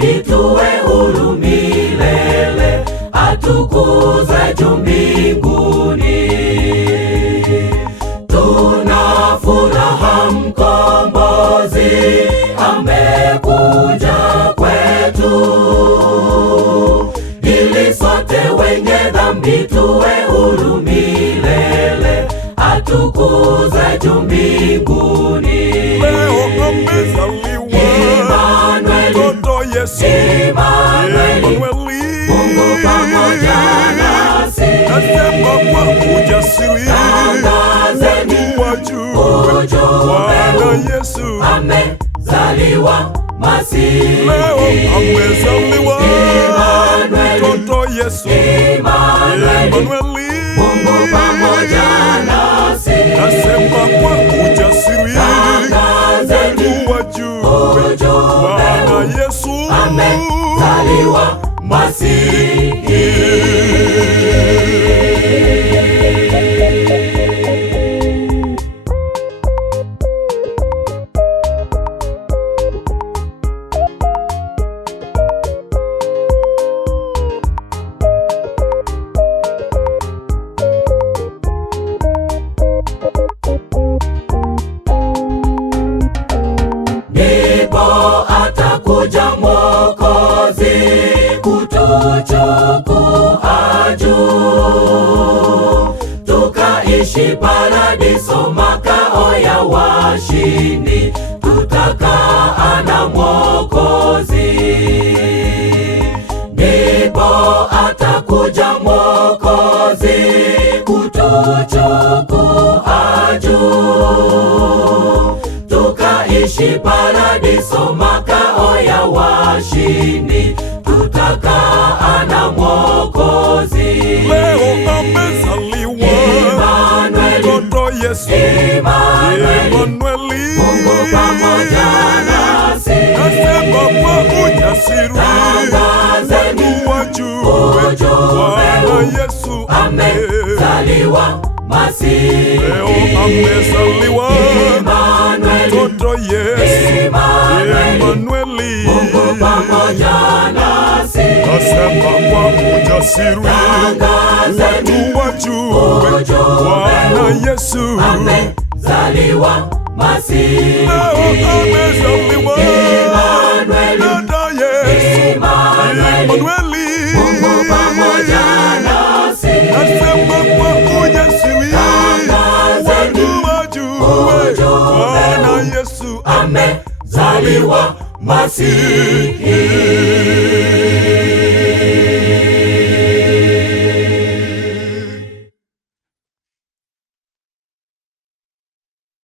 dhambi tuwe huru milele, atukuzwe juu mbinguni. Tuna furaha mkombozi amekuja kwetu, ili sote wenye dhambi tuwe huru milele, atukuzwe juu mbinguni. Leo amezaliwa mtoto Yesu, Emanueli, Mungu pamoja nasi. nasema kwa ujasiri, tangazeni ujumbe Bwana Yesu amezaliwa Masihi. leo amezaliwa mtoto Yesu, Emanueli, Mungu pamoja nasi. nasema kwa ujasiri, tangazeni ujumbe Bwana Yesu amezaliwa Masihi. Ndipo atakuja Mwokozi kutuchukua juu, tukaishi paradiso, makao ya washindi, tutakaa na Mwokozi. Ndipo atakuja Mwokozi kutuchukua juu, tukaishi paradiso, makao ya washindi, tutakaa na Mwokozi. leo amezaliwa mtoto Yesu, Emanueli, Emanueli, Mungu pamoja nasi. nasema kwa ujasiri, tangazeni ujumbe Bwana Yesu amezaliwa Masihi. leo amezaliwa mtoto Yesu, Emanueli, Mungu pamoja nasi. nasema kwa ujasiri, tangazeni watu wajue Bwana Yesu amezaliwa Masihi. leo amezaliwa Emanueli, dada Yesu, Emanueli, Mungu pamoja nasi. nasema kwa ujasiri, watu wajue Bwana Yesu amezaliwa Masihi.